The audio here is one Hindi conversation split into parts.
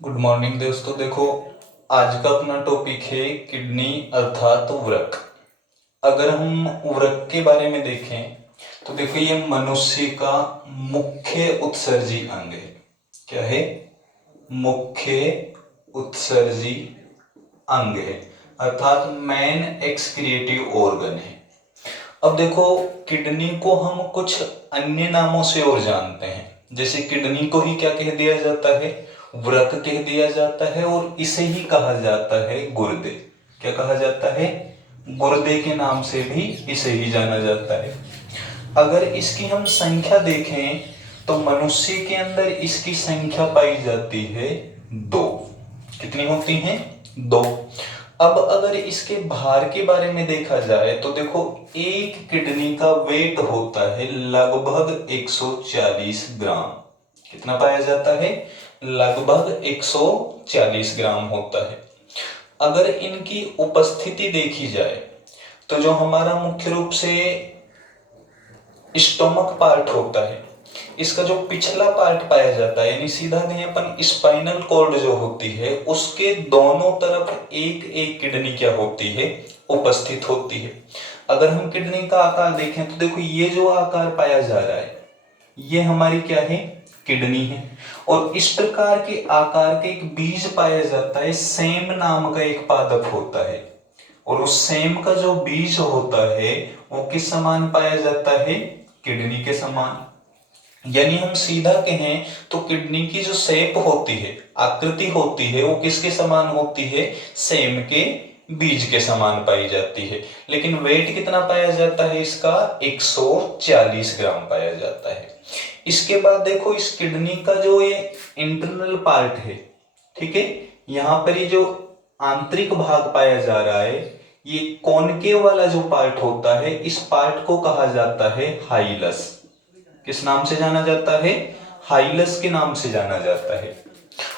गुड मॉर्निंग दोस्तों। देखो, आज का अपना टॉपिक है किडनी अर्थात वृक्क। अगर हम वृक्क के बारे में देखें तो देखो, ये मनुष्य का मुख्य उत्सर्जी अंग है। क्या है? मुख्य उत्सर्जी अंग है, अर्थात मेन एक्सक्रिएटिव ऑर्गन है। अब देखो, किडनी को हम कुछ अन्य नामों से और जानते हैं। जैसे किडनी को ही क्या कह दिया जाता है? वृक्क कह दिया जाता है। और इसे ही कहा जाता है गुर्दे। क्या कहा जाता है? गुर्दे के नाम से भी इसे ही जाना जाता है। अगर इसकी हम संख्या देखें तो मनुष्य के अंदर इसकी संख्या पाई जाती है 2। कितनी होती हैं? 2। अब अगर इसके भार के बारे में देखा जाए तो देखो, एक किडनी का वेट होता है लगभग 140 ग्राम। कितना पाया जाता है? लगभग 140 ग्राम होता है। अगर इनकी उपस्थिति देखी जाए तो जो हमारा मुख्य रूप से स्टोमक पार्ट होता है, इसका जो पिछला पार्ट पाया जाता है, यानी सीधा कहें अपन स्पाइनल कॉर्ड जो होती है, उसके दोनों तरफ एक एक किडनी क्या होती है? उपस्थित होती है। अगर हम किडनी का आकार देखें तो देखो, ये जो आकार पाया जा रहा है ये हमारी क्या है? किडनी है। और इस प्रकार के आकार के एक बीज पाया जाता है, सेम नाम का एक पादप होता है। और उस सेम का जो बीज होता है वो किस समान पाया जाता है? किडनी के समान। यानी हम सीधा कहें तो किडनी की जो शेप होती है, आकृति होती है, वो किसके समान होती है? सेम के बीज के समान पाई जाती है। लेकिन वेट कितना पाया जाता है इसका? 140 ग्राम पाया जाता है। इसके बाद देखो, इस किडनी का जो ये इंटरनल पार्ट है, ठीक है, यहां पर ये जो आंतरिक भाग पाया जा रहा है, ये कॉनकेव वाला जो पार्ट होता है, इस पार्ट को कहा जाता है हाइलस। किस नाम से जाना जाता है? हाइलस के नाम से जाना जाता है।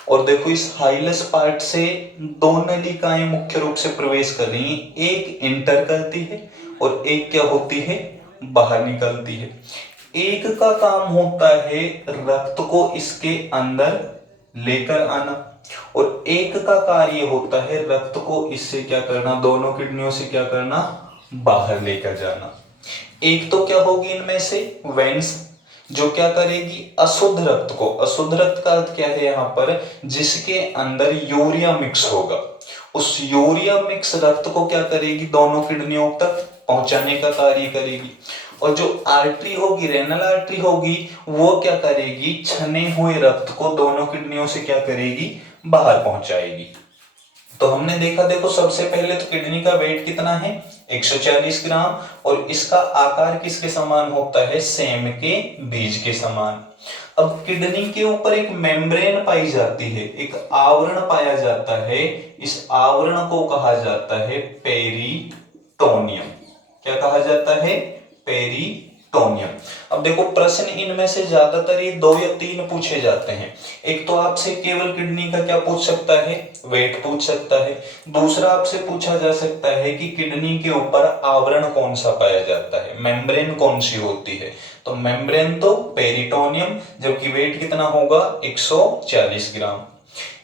और देखो, इस हाइलस पार्ट से दो नलिकाएं मुख्य रूप से प्रवेश कर रही हैं। एक इंटर करती है और एक क्या होती है? बाहर निकलती है। एक का काम होता है रक्त को इसके अंदर लेकर आना, और एक का कार्य होता है रक्त को इससे क्या करना? दोनों किडनियों से क्या करना? बाहर लेकर जाना। एक तो क्या होगी इनमें से? वेंस, जो क्या करेगी? अशुद्ध रक्त को, अशुद्ध रक्त का अर्थ क्या है यहाँ पर? जिसके अंदर यूरिया मिक्स होगा, उस यूरिया मिक्स रक्त को क्या करेगी? दोनों किडनियों तक पहुंचाने का कार्य करेगी। और जो आर्टरी होगी, रेनल आर्टरी होगी, वो क्या करेगी? छने हुए रक्त को दोनों किडनियों से क्या करेगी? बाहर पहुंचाएगी। तो हमने देखा, देखो, सबसे पहले तो किडनी का वेट कितना है? 140 ग्राम। और इसका आकार किसके समान होता है? सेम के बीज के समान। अब किडनी के ऊपर एक मेम्ब्रेन पाई जाती है, एक आवरण पाया जाता है। इस आवरण को कहा जाता है पेरिटोनियम। क्या कहा जाता है? पेरिटोनियम। अब देखो, प्रश्न इनमें से ज्यादातर ये 2 या 3 पूछे जाते हैं। एक तो आपसे केवल किडनी का क्या पूछ सकता है? वेट पूछ सकता है। दूसरा आपसे पूछा जा सकता है कि किडनी के ऊपर आवरण कौन सा पाया जाता है, मेम्ब्रेन कौन सी होती है। तो मेम्ब्रेन तो पेरिटोनियम, जबकि वेट कितना होगा? 140 ग्राम।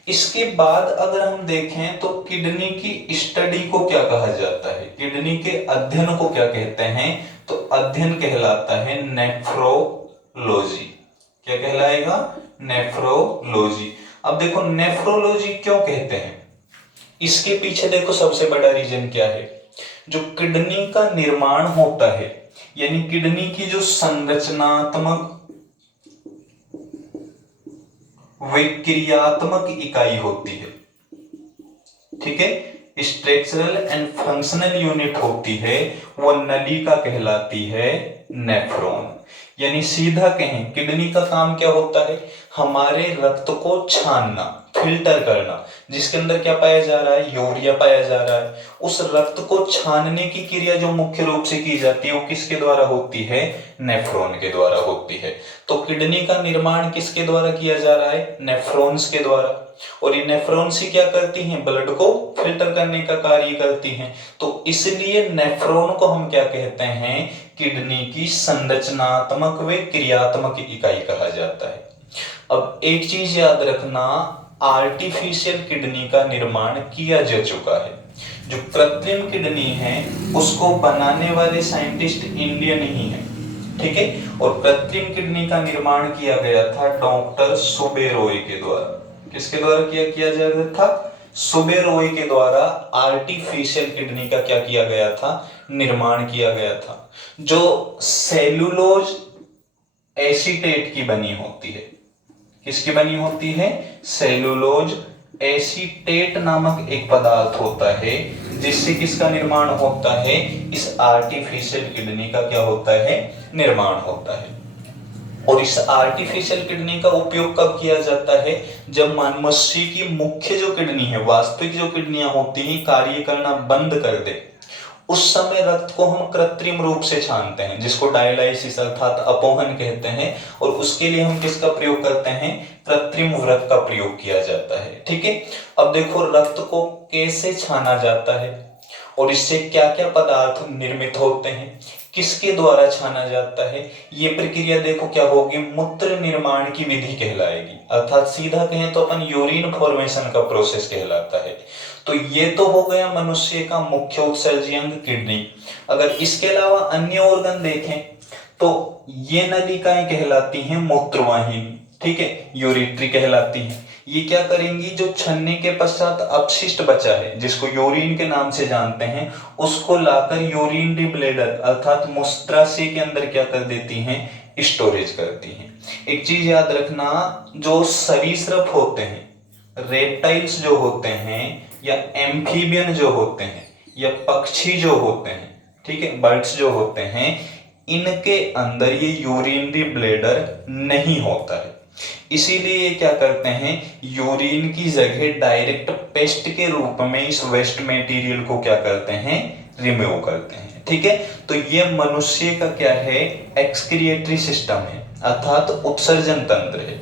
इसके बाद अगर हम देखें तो किडनी की स्टडी को क्या कहा जाता है? किडनी के अध्ययन को क्या कहते हैं? तो अध्ययन कहलाता है नेफ्रोलॉजी। क्या कहलाएगा? नेफ्रोलॉजी। अब देखो, नेफ्रोलॉजी क्यों कहते हैं? इसके पीछे देखो, सबसे बड़ा रीजन क्या है? जो किडनी का निर्माण होता है, यानी किडनी की जो संरचनात्मक विक्रियात्मक इकाई होती है, ठीक है, स्ट्रक्चरल एंड फंक्शनल यूनिट होती है, वो नलिका कहलाती है नेफ्रॉन। यानी सीधा कहें, किडनी का काम क्या होता है? हमारे रक्त को छानना, फिल्टर करना। जिसके अंदर क्या पाया जा रहा है? यूरिया पाया जा रहा है। उस रक्त को छानने की क्रिया जो मुख्य रूप से की जाती है, वो किसके द्वारा होती है? नेफ्रॉन के द्वारा होती है। तो किडनी का निर्माण किसके द्वारा किया जा रहा है? नेफ्रॉन्स के द्वारा। और ये नेफ्रॉन्स ही क्या करती हैं? ब्लड को फिल्टर करने का कार्य करती हैं। तो इसलिए नेफ्रॉन को हम क्या कहते हैं? किडनी की संरचनात्मक व क्रियात्मक इकाई कहा जाता है। अब एक चीज याद रखना, आर्टिफिशियल किडनी का निर्माण किया जा चुका है। जो कृत्रिम किडनी है उसको बनाने वाले साइंटिस्ट इंडियन ही है, ठीक है। और कृत्रिम किडनी का निर्माण किया गया था डॉक्टर सुबेरोय के द्वारा। किसके द्वारा किया जा रहा था? सुबेरोय के द्वारा आर्टिफिशियल किडनी का क्या किया गया था? निर्माण किया गया था, जो सेलुलोज एसीटेट की बनी होती है। किसकी बनी होती है? सेलुलोज एसीटेट नामक एक पदार्थ होता है, जिससे किसका निर्माण होता है? इस आर्टिफिशियल किडनी का क्या होता है? निर्माण होता है। और इस आर्टिफिशियल किडनी का उपयोग कब किया जाता है? जब मनुष्य की मुख्य जो किडनी है, वास्तविक जो किडनियां होती हैं, कार्य करना बंद कर दे, उस समय रक्त को हम कृत्रिम रूप से छानते हैं, जिसको डायलाइसिस अर्थात अपोहन कहते हैं। और उसके लिए हम किसका प्रयोग करते हैं? कृत्रिम व्रत का प्रयोग किया जाता है, ठीक है। अब देखो रक्त को कैसे छाना जाता है और इससे क्या क्या पदार्थ निर्मित होते हैं, किसके द्वारा छाना जाता है, ये प्रक्रिया देखो क्या होगी? मूत्र निर्माण की विधि कहलाएगी, अर्थात सीधा कहें तो अपन यूरिन फॉर्मेशन का प्रोसेस कहलाता है। तो ये तो हो गया मनुष्य का मुख्य उत्सर्जी अंग किडनी। अगर इसके अलावा अन्य ऑर्गन देखें तो ये नलिकाएं कहलाती हैं मूत्रवाहिनी, ठीक है, यूरिट्री कहलाती हैं। ये क्या करेंगी? जो छन्ने के पश्चात अपशिष्ट बचा है, जिसको यूरिन के नाम से जानते हैं, उसको लाकर यूरिनरी ब्लैडर अर्थात मूत्राशय के अंदर क्या कर देती हैं? स्टोरेज करती हैं। एक चीज याद रखना, जो सरीसृप होते हैं, रेप्टाइल्स जो होते हैं, या एम्फीबियन जो होते हैं, या पक्षी जो होते हैं, ठीक है, बर्ड्स जो होते हैं, इनके अंदर ये यूरिनरी ब्लैडर नहीं होता है। इसीलिए ये क्या करते हैं? यूरिन की जगह डायरेक्ट पेस्ट के रूप में इस वेस्ट मटेरियल को क्या करते हैं? रिमूव करते हैं, ठीक है। तो ये मनुष्य का क्या है? एक्सक्रिएटरी सिस्टम है, अर्थात उत्सर्जन तंत्र है।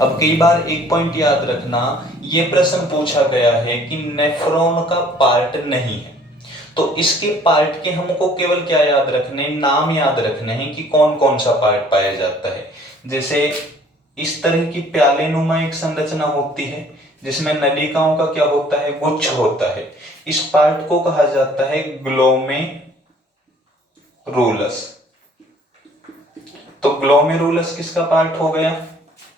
अब कई बार एक पॉइंट याद रखना, ये प्रश्न पूछा गया है कि नेफ्रॉन का पार्ट नहीं है, तो इसके पार्ट के हमको केवल क्या याद रखने? नाम याद रखने हैं कि कौन कौन सा पार्ट पाया जाता है। जैसे इस तरह की प्याले नुमा एक संरचना होती है, जिसमें नलिकाओं का क्या होता है? गुच्छ होता है। इस पार्ट को कहा जाता है ग्लोमेरुलस। तो ग्लोमेरुलस किसका पार्ट हो गया?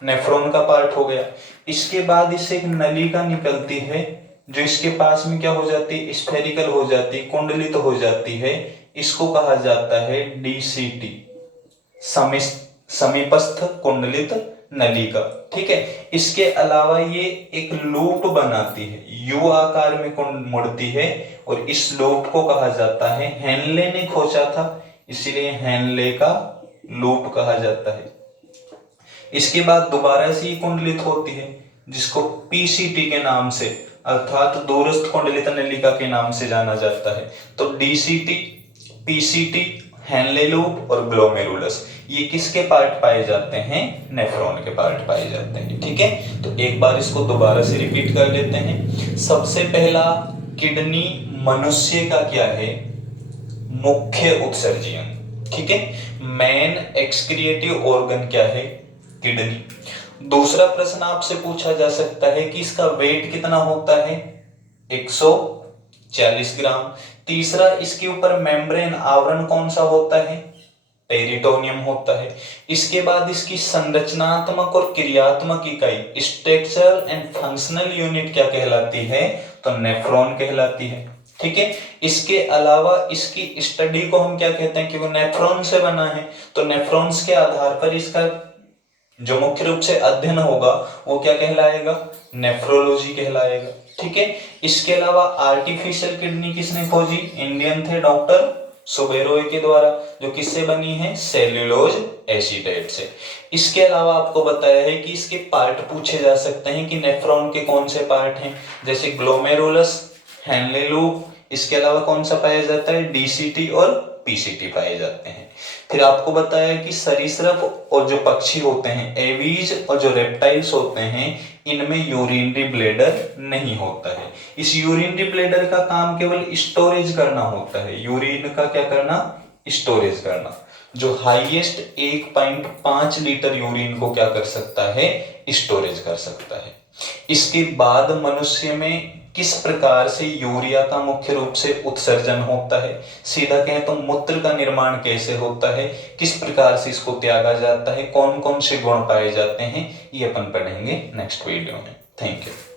नेफ्रॉन का पार्ट हो गया। इसके बाद इससे एक नलिका निकलती है, जो इसके पास में क्या हो जाती है? स्फेरिकल हो जाती है, कुंडलित हो जाती है। इसको कहा जाता है डीसीटी, समीपस्थ कुंडलित नलिका, ठीक है। इसके अलावा ये एक लूप बनाती है, यू आकार में मुड़ती है, और इस लूप को कहा जाता है, हेनले ने खोजा था इसीलिए हेनले का लूप कहा जाता है। इसके बाद दोबारा से कुंडलित होती है, जिसको पीसीटी के नाम से अर्थात दूरस्थ कुंडलित नलिका के नाम से जाना जाता है। तो डीसीटी, पीसीटी, हेनले लूप और ग्लोमेरुलस, ये किसके पार्ट पाए जाते हैं? नेफ्रॉन के पार्ट पाए जाते हैं, ठीक है। तो एक बार इसको दोबारा से रिपीट कर लेते हैं। सबसे पहला, किडनी मनुष्य का क्या है? मुख्य उत्सर्जी अंग, ठीक है। मेन एक्सक्रिएटिव ऑर्गन क्या है? किडनी। दूसरा प्रश्न आपसे पूछा जा सकता है कि इसका वेट कितना होता है? 140 ग्राम। तीसरा, इसके ऊपर मेम्ब्रेन आवरण कौन सा होता है? पेरिटोनियम होता है। इसके बाद इसकी संरचनात्मक और क्रियात्मक इकाई, स्ट्रक्चरल एंड फंक्शनल यूनिट क्या कहलाती है? तो नेफ्रॉन कहलाती है, ठीक है। इसके अलावा इसकी स्टडी को हम क्या कहते हैं? कि वो नेफ्रॉन से बना है, तो नेफ्रॉन्स के आधार पर इसका जो मुख्य रूप से अध्ययन होगा वो क्या कहलाएगा? नेफ्रोलॉजी कहलाएगा, ठीक है। इसके अलावा आर्टिफिशियल किडनी किसने खोजी? इंडियन थे डॉक्टर सुबेरोय के द्वारा, जो किससे बनी है? सेल्यूलोज एसीटेट से। इसके अलावा आपको बताया है कि इसके पार्ट पूछे जा सकते हैं कि नेफ्रॉन के कौन से पार्ट हैं, जैसे ग्लोमेरुलस, हेनले लूप। इसके अलावा कौन सा पाया जाता है? डीसीटी और पीसीटी पाए जाते हैं। फिर आपको बताया कि सरीसृप और जो पक्षी होते हैं, एवीज और जो रेप्टाइल्स होते हैं, इनमें यूरिनरी ब्लैडर नहीं होता है। इस यूरिनरी ब्लैडर का काम केवल स्टोरेज करना होता है। यूरिन का क्या करना? स्टोरेज करना। जो हाईएस्ट 1.5 लीटर यूरिन को क्या कर सकता है? स्टोरेज कर सकता है, इसके बाद मनुष्य में किस प्रकार से यूरिया का मुख्य रूप से उत्सर्जन होता है, सीधा कहें तो मूत्र का निर्माण कैसे होता है, किस प्रकार से इसको त्यागा जाता है, कौन कौन से गुण पाए जाते हैं, ये अपन पढ़ेंगे नेक्स्ट वीडियो में। Thank you.